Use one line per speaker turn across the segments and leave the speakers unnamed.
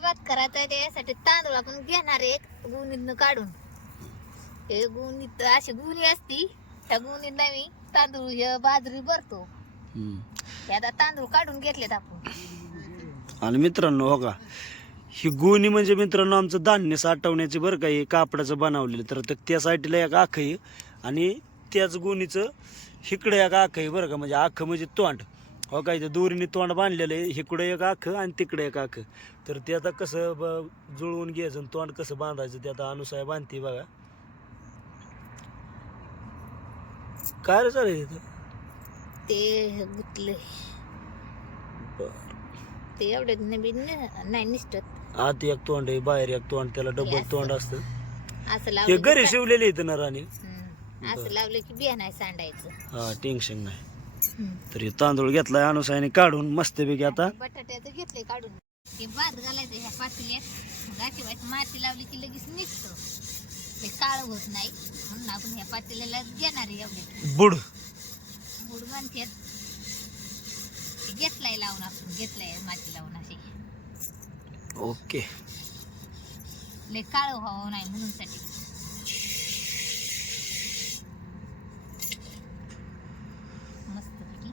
भात करायचा आहे त्यासाठी तांदूळ आपण घेणार एक गुणीतनं काढून. हे गुणीत अशी गुणी असती त्या गुणीत मी तांदूळ हे बाजरी भरतो. हे आता तांदूळ काढून घेतलेत आपण.
आणि मित्रांनो हो का? ही गोणी म्हणजे मित्रांनो आमचं धान्य साठवण्याची बरं का हे कापडाचं बनवलेलं. तर तर त्या साईडला एक आखं आहे. आणि त्याच गोणीचं हिकडं एक आखं आहे बरं का म्हणजे आखं म्हणजे तोंड. हो का इथं दोरीने तोंड बांधलेलं आहे. इकडं एक आखं आणि तिकडं एक आखं. तर ते आता कसं ब- जुळवून घ्यायचं आणि तोंड कसं बांधायचं ते आता अनुसाय बांधते बघा. काय रे चालेल
ते गुतले ते एवढे नवीन नाही निसटत.
आत एक तोंड आहे बाहेर एक तोंड त्याला डबल. तोंड असतं.
असं
हे
लावलं
घरी शिवलेले इथं ना राणी.
असं लावलं की बिया नाही सांडायचं.
हा टेन्शन नाही. तर हे तांदूळ घेतलाय अनुसायाने काढून मस्तपैकी आता.
बटाट्याचं घेतलंय काढून. ते भात घालायचं ह्या पातेल्यात गाठी वाईट माती लावली की लगेच निघतं. ते काळ होत नाही. म्हणून आपण ह्या पातेल्याला घेणार आहे एवढे.
बुड.
गुड म्हणतात घेतलाय लावून आपण घेतलाय माती लावून असे
ओके.
लय काळ व्हावं नाही म्हणून साठी मस्तपैकी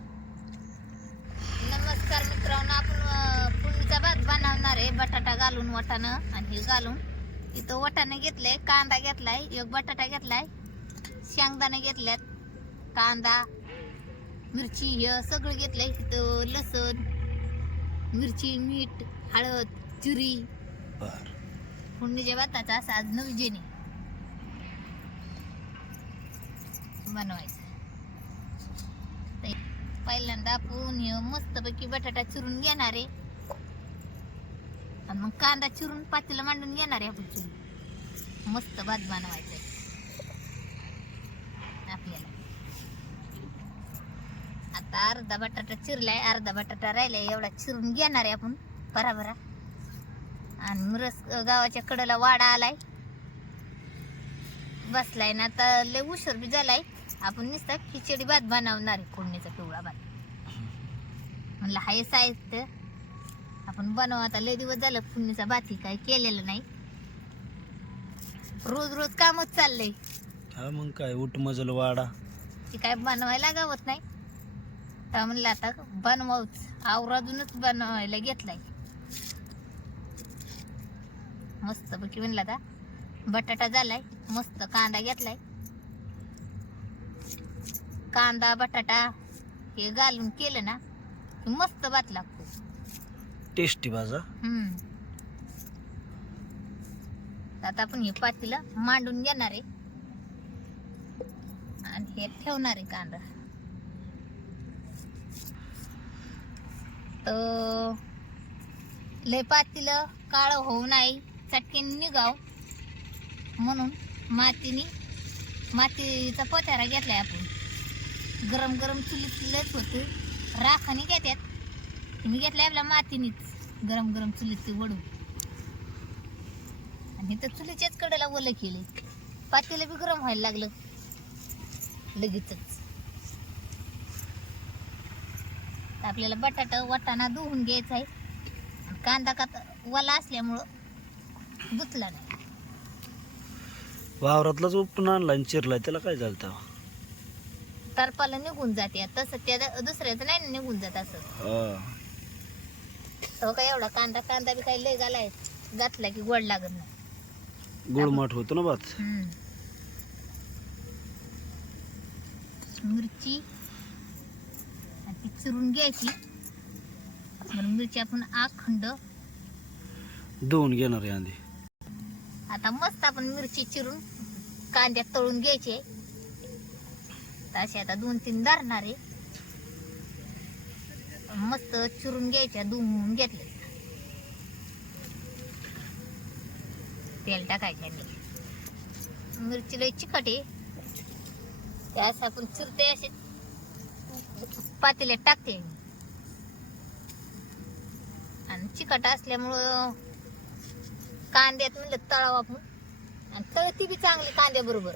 नमस्कार मित्रांनो आपण अं, फोडणीचा भात बनवणार आहे बटाटा घालून वाटाणं आणि हे घालून इथं वाटाणं घेतलंय कांदा घेतलाय एक बटाटा घेतलाय शेंगदाणे घेतल्यात कांदा मिरची हे सगळं घेतलंय. इथं लसण मिरची मीठ हळद
बर.
फोडणीच्या भाताचा असा आज नवजेने बनवायचं. ते पहिल्यांदा आपण मस्तपैकी बटाटा चिरून घेणार आहे. आणि मग कांदा चिरून पातीला मांडून घेणार आहे आपण चिरून. मस्त भात बनवायचा आहे आपल्याला. आता अर्धा बटाटा चिरलाय अर्धा बटाटा राहिलाय एवढा चिरून घेणार आहे आपण. बराबरा आणि मुरस गावाच्या कडेला वाडा आलाय. बसलाय ना आता लय उशीर बी झालाय. आपण नुसता खिचडी भात बनवणार आहे फोडणीचा पिवळा भात. म्हणलं हाय साहित्य आपण बनव आता लय दिवस झालं भात ही काही केलेलं नाही. रोज रोज कामच चाललंय.
हा मग काय उठ मजल वाडा.
ती काय बनवायला गावत नाही. तर म्हणलं आता बनवाच आवराजूनच बनवायला घेतलाय. मस्त पैकी म्हणलं आता बटाटा झालाय मस्त कांदा घेतलाय. कांदा बटाटा हे घालून केलं ना की मस्त भात लागतो.
टेस्टी भाजा.
आता आपण हे पातीला मांडून घेणार आहे. आणि हे ठेवणार आहे कांदा. तर लय पातीला काळ होऊ नाही चटकीने निघाव. म्हणून मातीने मातीचा पोत्यारा घेतलाय आपण. गरम गरम चुलीत लयच होते राखाने घेतात मी घेतलाय आपल्या मातीनेच. गरम गरम चुलीत ते वडू. आणि तर चुलीच्याच कडेला ओलं केले पातेलं बी गरम व्हायला लागलं. लगेचच. तर आपल्याला बटाटा वाटाणा धुवून घ्यायचा आहे. कांदा का वला असल्यामुळं गुतला नाही.
वावरातलाच उपटून आणला आणि चिरलाय त्याला काय झालं?
तरपाला निघून जाते. तसं त्या दुसऱ्याचं नाही निघून जात असं. तो काय एवढा कांदा कांदा बी काही लय घालाय घातला की गोड लागत नाही.
गुळमाट होतो ना भात?
हम्म. मिरची आणि ती चिरून घ्यायची. बरं मिरची आपण अखंड.
धुवून घेणार आहे आधी.
आता मस्त आपण मिरची चिरून कांद्यात तळून घ्यायचे तर असे आता दोन तीन धरणार आहे. मस्त चिरून घ्यायच्या धुवून घेतले. तेल टाकायचे आणि मिरची लय चिकट आहे. ते असं आपण चिरते असे. पातेल्यात टाकते आणि चिकट असल्यामुळं कांद्यात म्हणलं तळाव आपण. आणि तळती बी चांगली कांद्याबरोबर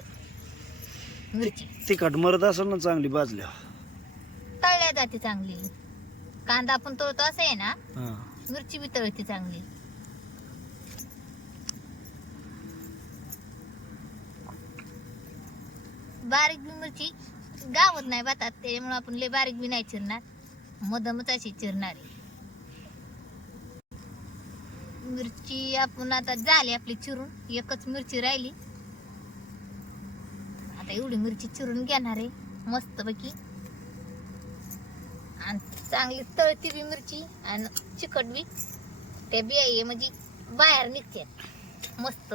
मिरची.
तिखट मरत असेल ना चांगली बाजल्या
तळल्या जाते चांगली. कांदा आपण तळतो असं आहे ना मिरची बी तळते चांगली. बारीक बी मिरची गावत नाही बातात त्याच्यामुळे आपण लय बारीक बी नाही चिरणार. मधमच अशी चिरणार. आहे. मिरची आपण आता झाली आपली चिरून एकच मिरची राहिली. आता एवढी मिरची चिरून घेणार आहे मस्तपैकी. आणि चांगली तळती बी मिरची आणि चिकट बी. त्या बिया म्हणजे बाहेर निघते. मस्त.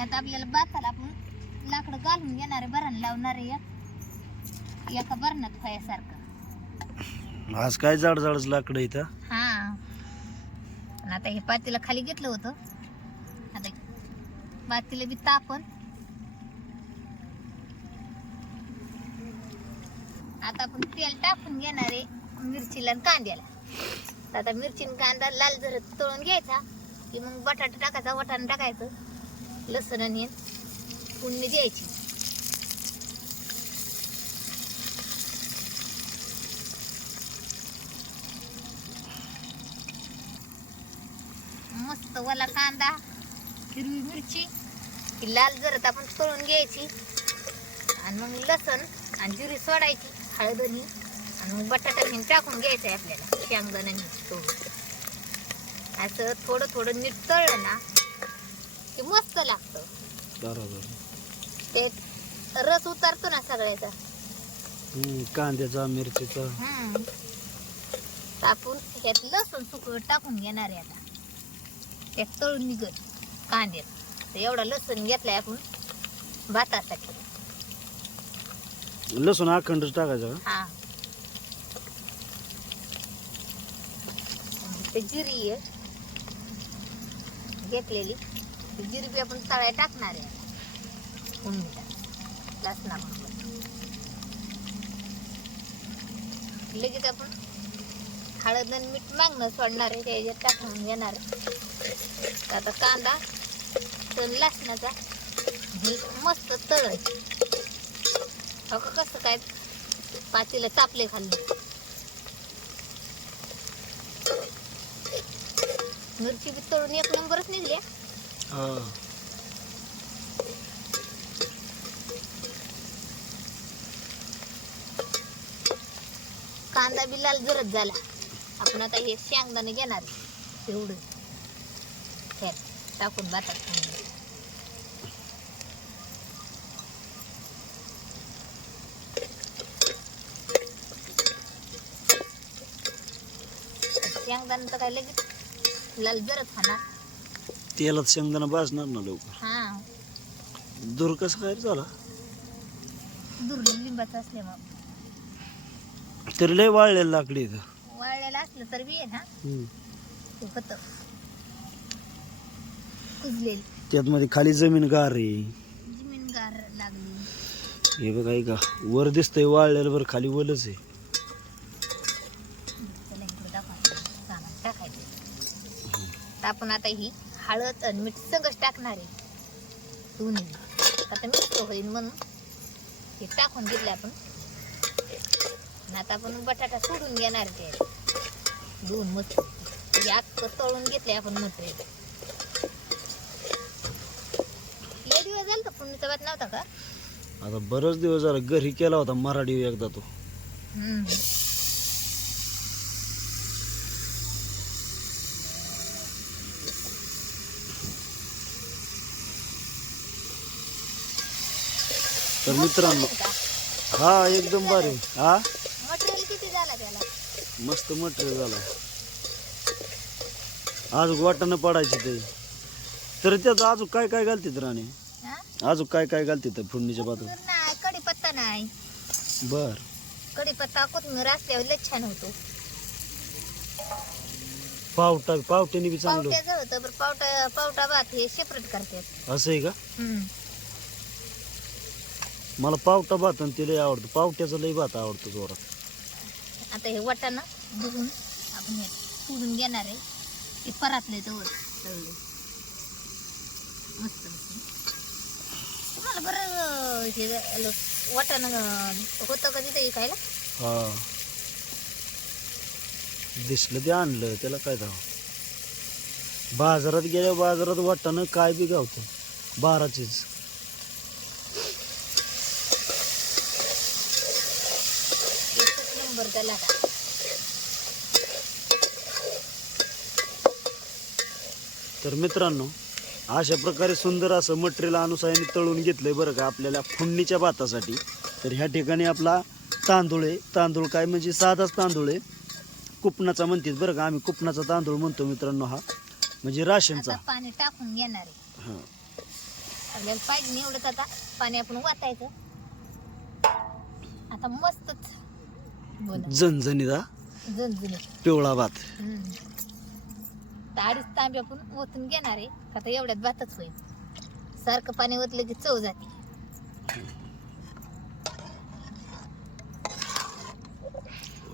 आता आपल्याला बाताला आपण लाकडं घालून घेणार आहे भरण लावणार आहे. एक. भरणात व्हायसारखं.
आज काय जाड जाडच लाकडं इथं
हा? आणि आता हे पातीला खाली घेतलं होतं. आता पातीला बी तापण आता आपण तेल टाकून घेणार आहे मिरचीला आणि कांद्याला. आता मिरची कांदा लाल जर तळून घ्यायचा. की मग बटाटा टाकायचा वटाणा टाकायचं लसूण आणि पुण्य द्यायची. मस्त वाला कांदा हिरवी मिरची ही लाल जरत आपण तळून घ्यायची. आणि मग लसण आणि जिरी सोडायची. हळद आणि मग बटाटा घेऊन टाकून घ्यायचं आहे आपल्याला शेंगदाणा असं थोडं थोडं नीट तळलं ना की मस्त लागतं.
बरोबर.
ते रस उतारतो ना सगळ्याचा.
हम्म, कांद्याचा मिरचीचा.
हम्म. टाकून ह्यात लसूण सुकं टाकून घेणार आहे आता. त्यात तळून निघत कांद्यात. तर एवढा लसूण घेतलाय आपण भातासाठी.
लसूण अखंड टाकायचं का?
हा. ते जिरी आहे. घेतलेली. ती जिरी बी आपण तळ्या टाकणार आहे. फोडणीला लसणाबरोबर लगेच आपण हळद आणि मीठ मागणं सोडणार आहे. त्याच्यात टाकून घेणार आहे. आता कांदा तर लसणाचा हे मस्त आहे का कसं काय पातीला तापले खाल्ले मिरची बी तळून एक नंबरच निघल्या कांदा बी लाल जरत झाला. आपण आता हे शेंगदाणे घेणार. एवढं. टाकून भातात शेंगदाणे तर काय लगेच लाल जरत खाणार
तेलात शेंगदाणा भाजणार ना लवकर.
हा.
दूर कसं काय झाला?
दुर्ली लिंबाचं असल्यामुळं.
तरी लय वाळलेलं लाकडी इथं.
वाळलेलं असलं तर बी आहे ना.
हम्म.
ते होत. कुजलेली.
त्यात मध्ये खाली जमीन गार आहे.
जमीन गार लागली.
हे बघ आहे का. वर दिसतंय वाळलेलं बरं खाली वलच आहे
त्याला इकडे दाखवा सामान टाकायचं तर आपण आता ही हळद आणि मीठ सगळंच टाकणार आहे. दोन्ही. आता मिक्स होईल म्हणून हे टाकून घेतले आपण. आता आपण बटाटा सोडून घेणार ते दोन मस्त हे अख्खं तळून घेतले आपण मटेरियल लय दिवस झालं तर पुण्याचा भात नव्हता का?
आता बरंच दिवस झाला घरी केला होता मराठी एकदा तो.
हम्म.
तर मित्रांनो हा एकदम भारी. हा? मस्त मटेरियल झाला आज वाटाणं पडायची ते. तर त्यात अजून काय काय घालतात राणे? अजून काय काय घालतात फोडणीच्या
कोथिंबीर नाही कढीपत्ता नाही.
बर.
कढीपत्ता कोथिंबीर असल्यावर लय छान होतो.
पावटा पावट्याने बी चांगलं.
पावट्याचं होतं बरं पावटा पावटा भात हे सेपरेट करतात.
असं आहे का?
हम्म.
मला पावटा भात आणि ते लय आवडतं. पावट्याचा लय भात आवडतो जोरात.
आता हे वाटाणा धुवून आपण हे सोडून घेणार आहे. ते परातले तर तळले मस्त मस्त. तुम्हाला बरं हे वाटाणा होतं का तिथे खायला?
हा. दिसलं ते आणलं त्याला काय जावं. बाजारात गेल्या बाजारात वाटणं काय बी गावतं बाराचीच.
का
तर मित्रांनो अशा प्रकारे सुंदर असं मटेरियल अनुसायाने तळून घेतलंय बरं का आपल्याला फोडणीच्या भातासाठी. तर ह्या ठिकाणी आपला तांदूळ आहे. तांदूळ काय म्हणजे साधाच तांदूळ आहे. कुपनाचा म्हणतात बरं का आम्ही कुपनाचा तांदूळ म्हणतो मित्रांनो हा. म्हणजे राशनचा.
आता पाणी टाकून घेणार आहे.
हां.
आपल्याला पाहिजे एवढंच आता पाणी आपण वाटायचं. आता मस्तच.
झणझणीत
झणझणीत.
पिवळा भात.
अडीच तांबे आपण ओतून घेणार आहे. तर एवढ्यात भातच होईल. सारखं पाणी ओतलं की चव जाते.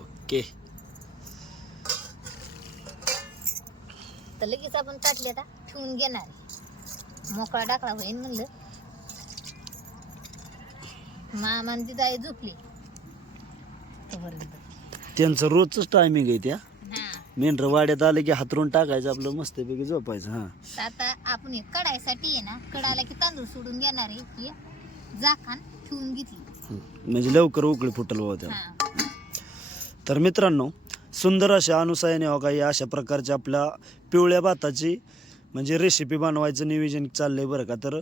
ओके.
तर लगेच आपण ताटली आता ठेवून घेणार आहे. मोकळा डाकळा होईन म्हणलं. मामा आणि तिथं आई झोपली.
त्यांचं रोजच टायमिंग आहे त्या. मेंढर वाड्यात आलं की हातरून टाकायचं आपलं मस्तपैकी झोपायचं हां.
आता आपण हे कडायसाठी आहे ना कडायला की तांदूळ सोडून घेणार आहे जाखान ठेवून घेतली.
म्हणजे लवकर उकळी फुटल बाबा त्याला
हा.
तर मित्रांनो सुंदर अशा अनुसायाने हो काही अशा प्रकारच्या आपल्या पिवळ्या भाताची म्हणजे रेसिपी बनवायचं नियोजन चाललंय बरं का. तर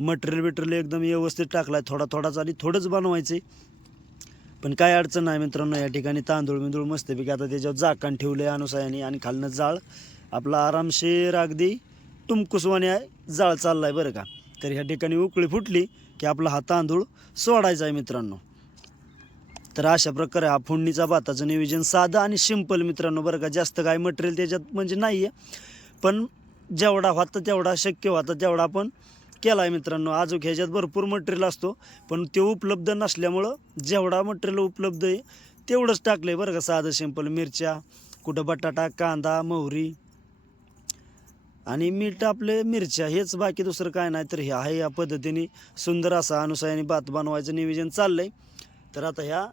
मटेरियल बिटेरियल एकदम व्यवस्थित टाकलाय थोडा थोडाच आणि थोडंच बनवायचे पण काय अडचण नाही मित्रांनो या ठिकाणी तांदूळ बिंदूळ मस्तपैकी आता त्याच्यावर झाकण आहे अनुसायाने आणि खालनं जाळ. आपला आरामशीर अगदी टुमकुसवाने आहे जाळ आहे बरं का. तर ह्या ठिकाणी उकळी फुटली की आपला हा तांदूळ सोडायचा आहे मित्रांनो. तर अशा प्रकारे हा फोडणीचा भाताचं नियोजन साधं आणि सिंपल मित्रांनो बरं का. जास्त काय मटेरियल त्याच्यात म्हणजे नाही आहे पण जेवढा होता तेवढा शक्य होता तेवढा आपण केला आहे मित्रांनो. अजून ह्याच्यात भरपूर मटेरियल असतो पण ते उपलब्ध नसल्यामुळं जेवढा मटेरियल उपलब्ध आहे तेवढंच टाकलं आहे बरं का. साधं सिंपल मिरच्या कुठं बटाटा कांदा मोहरी आणि मीठ आपले मिरच्या हेच बाकी दुसरं काय नाही. तर हे आहे या पद्धतीने सुंदर असा अनुसायाने भात बनवायचं नियोजन चाललंय. तर आता ह्या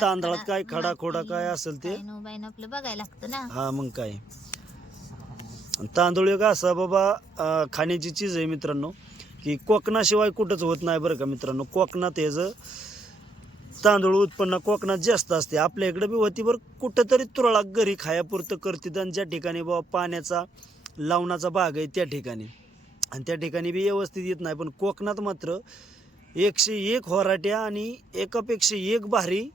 तांदळात
काय खडा खोडा काय असेल ते?
आपलं बघायला लागतं ना.
हा मग काय? तांदूळ एक असा बाबा खाण्याची चीज आहे मित्रांनो की कोकणाशिवाय कुठंच होत नाही बरं का मित्रांनो. कोकणात ह्याचं तांदूळ उत्पन्न कोकणात जास्त असते. आपल्या इकडे बी होती बरं कुठंतरी तुरळा घरी खायापुरतं करतात आणि ज्या ठिकाणी बाबा पाण्याचा लावणाचा भाग आहे त्या ठिकाणी. आणि त्या ठिकाणी बी व्यवस्थित येत नाही. पण कोकणात मात्र एकशे एक होराट्या आणि एकापेक्षा एक भारी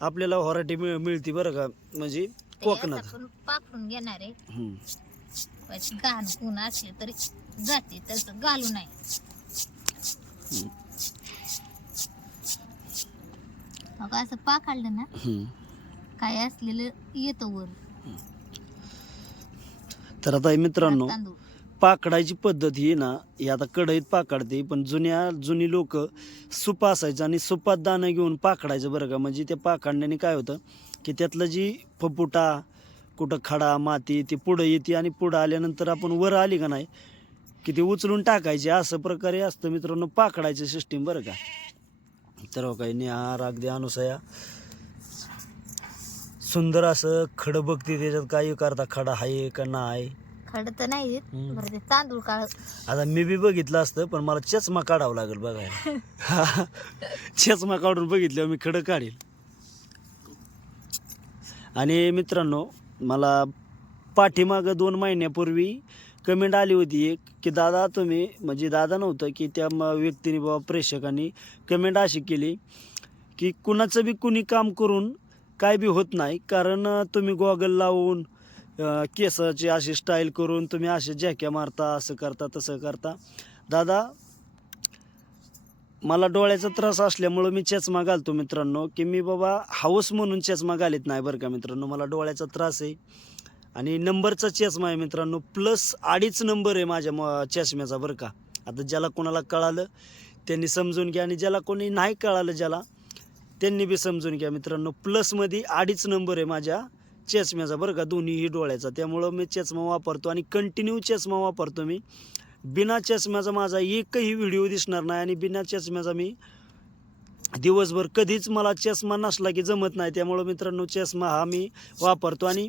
आपल्याला होराटी मिळ मिळते बरं का. म्हणजे कोकणात.
पाखडून घेणार आहे.
हम्म.
पण घाण कोण असले तरी जाते तसं घालू नाही मग असं ना. काय असलेलं येतं वर
तर आता मित्रांनो
तांदूळ
पाकडायची पद्धत ही ना ही आता कढईत पाकडते पण जुन्या जुनी लोक सुप असायचं आणि सुपात दाणं घेऊन पाकडायचं बरं का म्हणजे ते पाकडण्याने काय होतं की त्यातलं जी फपुटा कुठं खडा माती ती पुढं येते आणि पुढं आल्यानंतर आपण वर आली का नाही की ते उचलून टाकायचे असं प्रकारे असतं मित्रांनो पाकडायचं सिस्टीम बरं का. तर हो काही निहार अगदी अनुसया. सुंदर असं खडं बघते त्याच्यात काही करता खडा आहे का नाही?
खड तर नाही. बरं ते तांदूळ काळ
आता मी बी बघितलं असतं पण मला चष्मा काढावा लागेल बघायला. चष्मा काढून बघितल्यावर मी खडं काढेल. आणि मित्रांनो मला पाठीमागं दोन महिन्यापूर्वी कमेंट आली होती एक की दादा तुम्ही म्हणजे दादा नव्हतं की त्या म- व्यक्तीने बाबा प्रेक्षकांनी कमेंट अशी केली की कुणाचं बी कुणी काम करून काय बी होत नाही कारण तुम्ही गॉगल लावून केसाची अशी स्टाईल करून तुम्ही असे जॅक्या मारता असं करता तसं करता. दादा मला डोळ्याचा त्रास असल्यामुळं मी चष्मा घालतो मित्रांनो की मी बाबा हाऊस म्हणून चष्मा घालीत नाही बरं का मित्रांनो मला डोळ्याचा त्रास आहे. आणि नंबरचा चष्मा आहे मित्रांनो प्लस अडीच नंबर आहे माझ्या म- चष्म्याचा बरं का. आता ज्याला कोणाला कळालं त्यांनी समजून घ्या. आणि ज्याला कोणी नाही कळालं ज्याला त्यांनी बी समजून घ्या मित्रांनो. प्लसमध्ये अडीच नंबर आहे माझ्या चष्म्याचा बरं का दोन्हीही डोळ्याचा. त्यामुळं मी चष्मा वापरतो आणि कंटिन्यू चष्मा वापरतो मी. बिना चष्म्याचा माझा एकही व्हिडिओ दिसणार नाही आणि बिना चष्म्याचा मी दिवसभर कधीच मला चष्मा नसला की जमत नाही. त्यामुळं मित्रांनो चष्मा हा मी वापरतो. आणि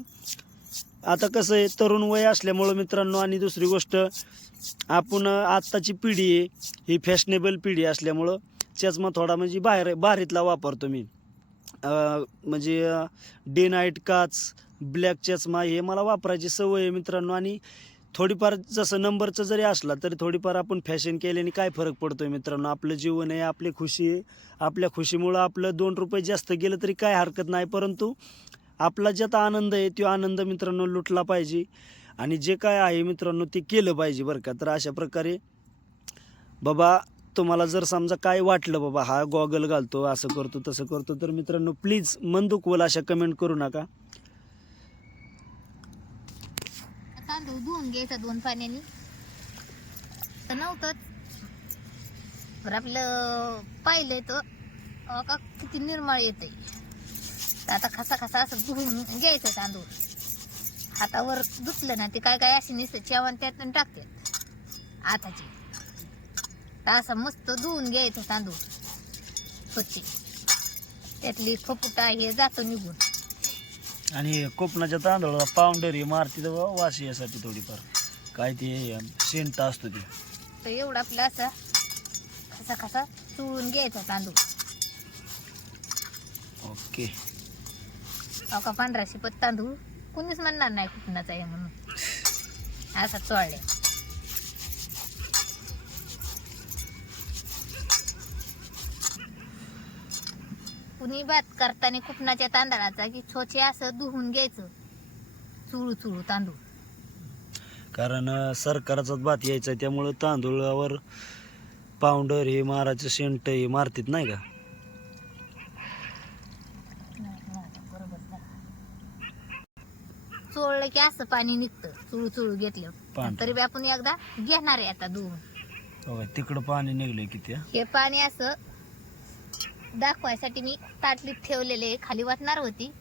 आता कसं आहे तरुण वय असल्यामुळं मित्रांनो आणि दुसरी गोष्ट आपण आत्ताची पिढी आहे ही फॅशनेबल पिढी असल्यामुळं चष्मा थोडा म्हणजे बाहेर बाहेरीतला वापरतो मी. म्हणजे डे नाईट काच ब्लॅक चष्मा हे मला वापरायची सवय आहे मित्रांनो. आणि थोडीफार जसं नंबरचं जरी असला तरी थोडीफार आपण फॅशन केल्याने काय फरक पडतोय मित्रांनो? आपलं जीवन आहे आपली खुशी आहे. आपल्या खुशीमुळं आपलं दोन रुपये जास्त गेलं तरी काय हरकत नाही. परंतु आपला ज्यात आनंद आहे तो आनंद मित्रांनो लुटला पाहिजे. आणि जे काय आहे मित्रांनो ते केलं पाहिजे बरं का. तर अशा प्रकारे बाबा तुम्हाला जर समजा काय वाटलं बाबा हा गॉगल घालतो असं करतो तसं करतो तर मित्रांनो प्लीज मन दुखवल अशा कमेंट करू नका.
तांदूळ धुवून घ्यायचा दोन पाण्याने. तर नव्हतंच. आपलं पाहिलंय तर का किती निर्माळ येते आता खसा खसा असं धुवून घ्यायचं तांदूळ. हातावर धुतलं ना ते काय काय अशी नुसतं चेवण त्यातून टाकतात आताची. तर असं मस्त धुवून घ्यायचं तांदूळ स्वच्छ. त्यातली फपुटा हे जातो निघून.
आणि कोकणाच्या तांदूळाला पावडर मारती तर वास यासाठी थोडीफार. काय ते शेंट असतो ते.
तर एवढा आपला असा खसा खसा चुळून घ्यायचा तांदूळ.
ओके.
अहो का पांढरा शिपत तांदूळ कुणीच म्हणणार नाही कुठनाचा आहे म्हणून. असा चोळले कुणी भात करताना कुपनाच्या तांदळाचा की छोचे असं धुवून घ्यायचं. चुळू चुळू तांदूळ.
कारण अं, सरकाराचाच भात यायचा त्यामुळं तांदूळावर पावडर हे मारायचं शेंट हे मारतात नाही का?
चोळलं की असं पाणी निघतं चुळू चुळू घेतलं. तरी बी आपण एकदा घेणार आहे आता धुवून.
तिकडं पाणी निघलंय किती हा?
हे पाणी असं दाखवायसाठी मी ताटलीत ठेवलेले खाली वाटणार होती.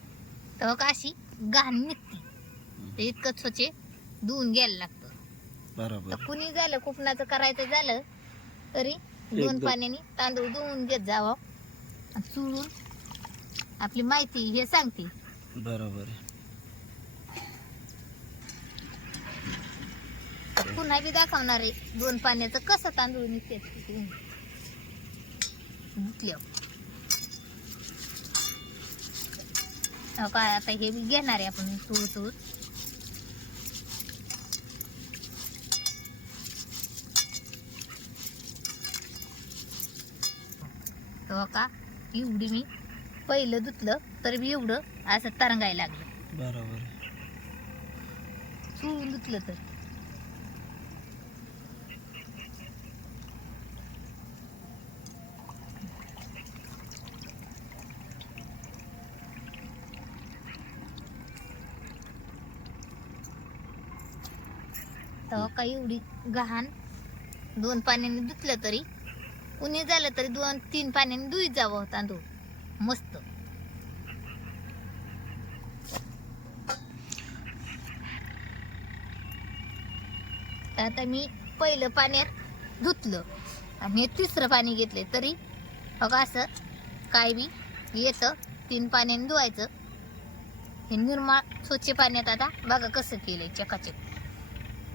तेव्हा का अशी घाण निघती. ते इतकं स्वच्छ धुवून घ्यायला लागतं.
बरोबर.
तर कुणी झालं कुपनाचं करायचं झालं तरी दोन. पाण्याने तांदूळ धुवून घेत जावं. आणि चुळून आपली माहिती हे सांगते.
बरोबर.
तर पुन्हा बी दाखवणार आहे दोन पाण्याचं कसं तांदूळ निघते. धुतल्यावर. काय आता हे बी घेणार आहे आपण तूळ तूळ तेव्हा का? एवढी मी पहिलं धुतलं तरी बी एवढं असं तरंगायला लागलं.
बरोबर.
चुळून धुतलं तर. तेव्हा काही एवढी गहाण दोन पाण्याने धुतलं तरी उन्हे झालं तरी दोन तीन पाण्याने धुई जावं तांदूळ. मस्त. आता मी पहिलं पाण्यात धुतलं आणि हे तिसरं पाणी घेतले तरी बघा असं काय बी येतं तीन पाण्याने धुवायचं. हे निर्माळ स्वच्छ पाण्यात आता बघा कसं केलं चकाचक.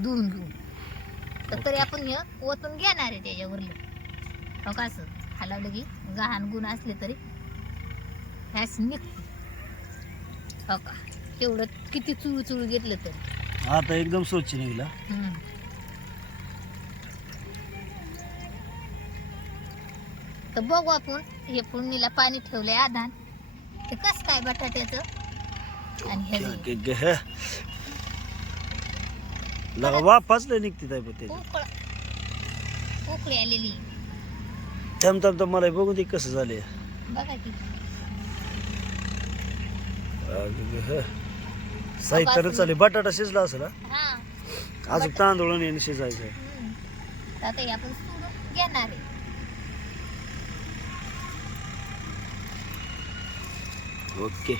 धुवून घेऊन. तर तरी आपण हे ओतून घेणार आहे त्याच्यावरलं बघा असं? हलावलं की गहाण गुण असले तरी. ह्यास निघते. हो का? एवढं किती चुळू चुळू घेतलं तरी.
आता एकदम स्वच्छ निघला.
हम्म. तर बघू आपण हे फोडणीला पाणी ठेवलंय आधान. ते कस काय बटाट्याचं? आणि हे
लगा वापाच लय निघते ताई पण त्याची.
उकळ उकळी आलेली.
थांब थांब थांब मला हे बघू दे कसं झाले
बघा की.
साहित्य चालेल बटाटा शिजला असेल हा?
हा.
अजून तांदूळ आणि शिजायचं आहे.
हम्म. तर आता हे आपण सोडून घेणार आहे.
ओके.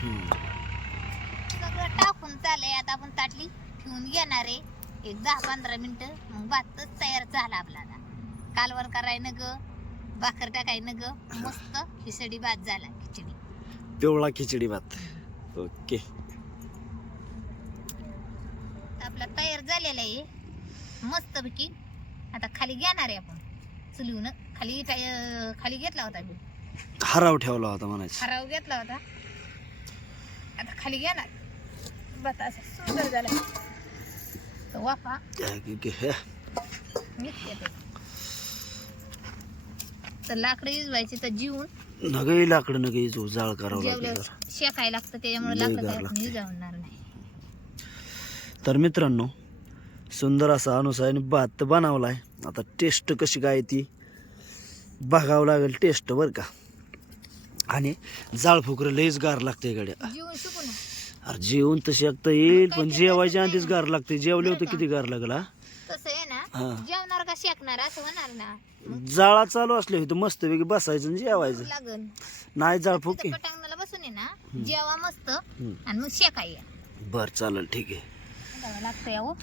सगळं टाकून चाललंय आता आपण ताटली ठेवून घेणार आहे. एक दहा पंधरा मिनिटं. मग भातच तयार झाला आपला आता. कालवर कराय न ग. भाकर टाकाय न ग. मस्त खिचडी भात झाला खिचडी.
पिवळा खिचडी भात. ओके.
आपला तयार झालेला आहे. मस्तपैकी आता खाली घेणार आहे आपण. चुलीवून खाली खाली घेतला होता मी.
हराव ठेवला होता म्हणायचं.
हराव घेतला होता. आता खाली घेणार बस असं सुंदर झालं. तर वाफा. तर लाकडं तर जीवन
जो जाळ करावं लागेल
शेकायला लागतं त्याच्यामुळे लाकडं नाही.
तर मित्रांनो सुंदर असा अनुसायाने भात बनवलाय. आता टेस्ट कशी काय ती बघावं लागेल टेस्ट बरं का. आणि जाळ फुकरं लईच गार लागते गड्या.
जीवन शिकू ना.
अरे जेवण तशी एकता येईल पण जेवायच्या आधीच गार लागते जेवले होतं किती गार लागला
तसं आहे ना.
हा.
जेवणार का शेकणार असं होणार ना.
जाळा चालू असले होतं मस्तपैकी बसायचं आणि जेवायचं.
लागल.
नाही जाळ फुके
पटांगणाला बसून आहे ना. जेवा मस्त. आणि मग शेकाय
बर चालेल ठीक आहे.
लागतं यावं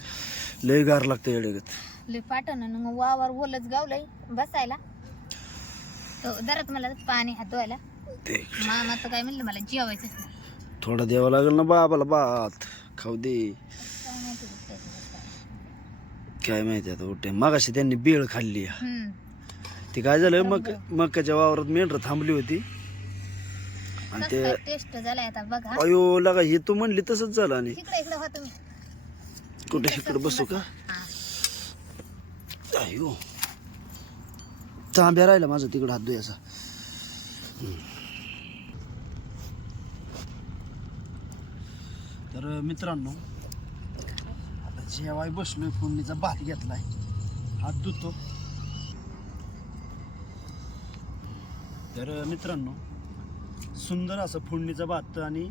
लय गार लागतं येडेगत
लय पाठवण मग वावर ओलच गावलंय बसायला. तो जरात मला पाणी हात धुवायला.
ते
मामाचं काय म्हणलं मला जेवायचंच नाही.
थोडा द्यावा लागेल ना बाबाला भात खाऊ दे.
काय माहिती.
काय माहिती आता उठे मगाशी त्यांनी बेळ खाल्ली.
हम्म.
ती काय झालं मग मक्काच्या वावरात मेंढर थांबली होती. आणि ते
काय टेस्ट झालाय आता बघा.
अयो लगा हे तू म्हणली तसंच झालं आणि
इकडे इकडे तुम्ही
कुठे इकडे बसू का?
हा.
अयो. तांब्या राहिला माझा तिकडे हात धुयाचा. तर मित्रांनो आता जेवाय बसलोय फोडणीचा भात घेतलाय. हात धुतो. तर मित्रांनो सुंदर असं फोडणीचा भात आणि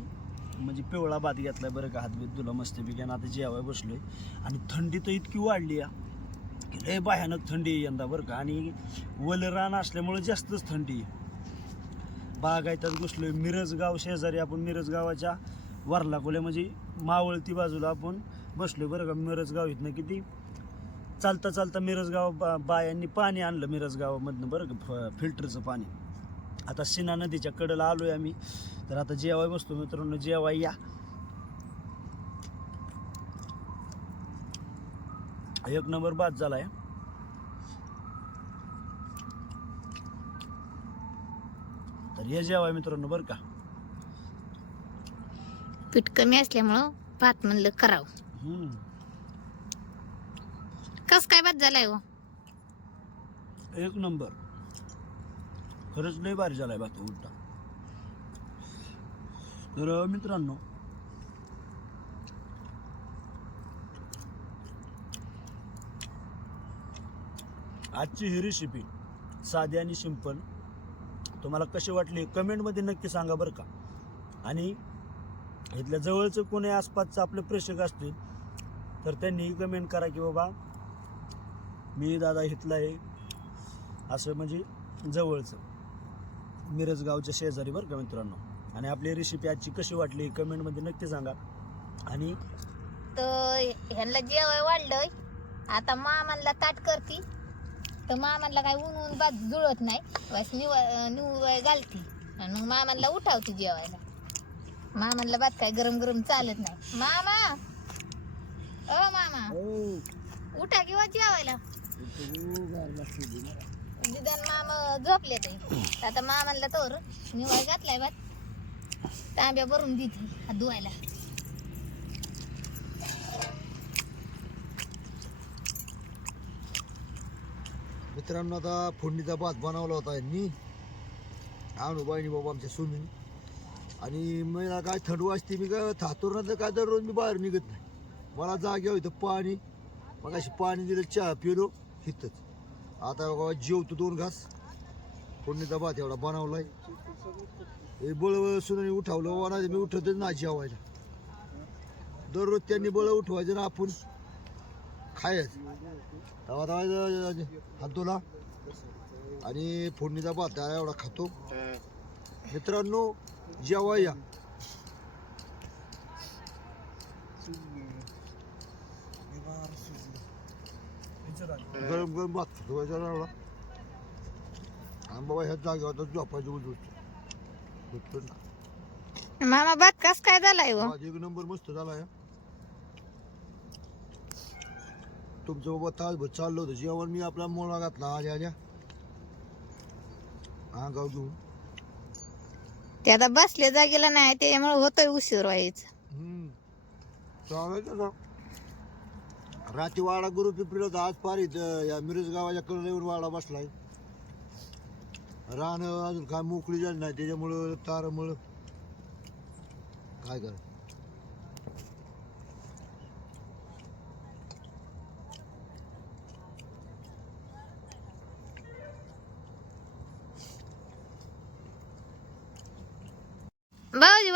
म्हणजे पिवळा भात घेतलाय बरं का हात बीत तुला मस्तपैकी. आणि आता जेवाय बसलोय. आणि थंडी तर इतकी वाढली आहे की लय भयानक थंडी आहे यंदा बरं का. आणि वलरान असल्यामुळे जास्तच थंडी आहे. बागायतात घुसलोय. मिरज गाव शेजारी आपण मिरज गावाच्या वरला कोल्या म्हणजे मावळती बाजूला आपण बसलो बरं का मिरजगाव इथनं. किती चालता चालता मिरजगाव बा बायांनी पाणी आणलं मिरजगावामधनं बरं का फ- फिल्टरचं पाणी. आता सिना नदीच्या कडेला आलोय आम्ही. तर आता जेवाय बसतो मित्रांनो जेवाय या. एक नंबर बाद झालाय. तर हे जेवाय मित्रांनो बरं का.
पीठ कमी असल्यामुळं भात म्हणलं करावं. कस काय भात झालाय हो?
एक नंबर. खरंच लय भारी झालाय भात उलटा. तर मित्रांनो आजची ही रेसिपी साधी आणि सिंपल तुम्हाला कशी वाटली कमेंटमध्ये नक्की सांगा बरं का. आणि इथल्या जवळचं कोणी आसपासचं आपले प्रेक्षक असतील तर त्यांनीही कमेंट करा की बाबा मी दादा इथला आहे. असं म्हणजे जवळचं. मिरज गावच्या शेजारी बरं का मित्रांनो? आणि आपली रेसिपी आजची कशी वाटली कमेंटमध्ये नक्की सांगा. आणि
तर ह्यांना जेवाय वाढलंय. आता मामांना ताट करती. तर मामांना काय ऊन ऊन बाज जुळत नाही. बस निव निवळ घालती. आणि मग मामांना उठावती जेवायला. मामांना भात काय गरम गरम चालत नाही. मामा! ओ मामा! उठा किंवा जेवायला. निदान मामा झोपले ते. आता मामांना तोर निवळ घातलाय भात. तांब्या भरून देते हात धुवायला.
मित्रांनो आता फोडणीचा भात बनवला होता यांनी. अनुबाईनी बाबा आमच्या सुनी आणि मला काय थंड वाजते मी काय थातुरणातलं काय दररोज मी बाहेर निघत नाही. मला जाग्या होतं पाणी. मग अशी पाणी दिलं चहा पिलो हिथंच आता बाबा जेवतो दोन घास. फोडणीचा भात एवढा बनवलाय. हे बळ सुनाने उठावलं नाही मी उठतच नाही जेवायला. दररोज त्यांनी बळ उठवायचं ना आपण. खायचं. तेव्हा तेव्हा हात धुला आणि फोडणीचा भात एवढा खातो. मित्रांनो जेव्हा या. गरम गरम भात आणि बाबा ह्या जागेवर झोपायची उजवतो ना.
मामा भात कस काय झालाय हो?
एक नंबर मस्त झाला या तुमचं बाबा तासभर चाललं होतं. जेवण मी आपला मोळा घातला. आल्या आल्या. हा गाव घेऊन.
ते आता बसले जागेला नाही त्याच्यामुळे होतोय उशीर व्हायचं.
चालायचं ना. रात्री वाडा गुरु पिपरीला होता आज पार इथं या मिरज गावाच्या कडे वाडा बसलाय. रान अजून काय मोकळी झाली नाही त्याच्यामुळं तारामुळं काय करा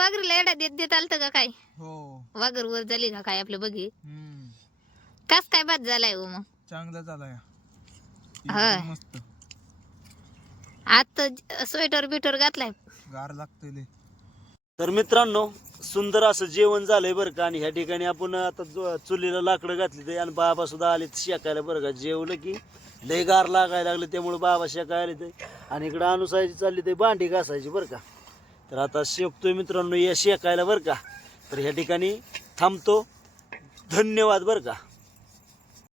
वाघरीला एडा देत देत आलत का काय?
हो.
वाघर वर झाली का काय आपलं बघी? कस काय भात झालाय हो मग?
चांगला झालाय.
होय.
मस्त.
आता स्वेटर बिटर घातलाय.
गार लागतंय.
तर मित्रांनो सुंदर असं जेवण झालंय बरं का? आणि ह्या ठिकाणी आपण आता जो- चुलीला लाकडं घातली ते आणि बाबा सुद्धा आले शेकायला बरं का? जेवलं की लय गार लागायला लागले त्यामुळे बाबा शेकायला ते आणि इकडं अनुसायची चालली ते भांडी घासायची बरं का? तर आता शेकतोय मित्रांनो या शेकायला बरं का? तर ह्या ठिकाणी थांबतो. धन्यवाद बरं का?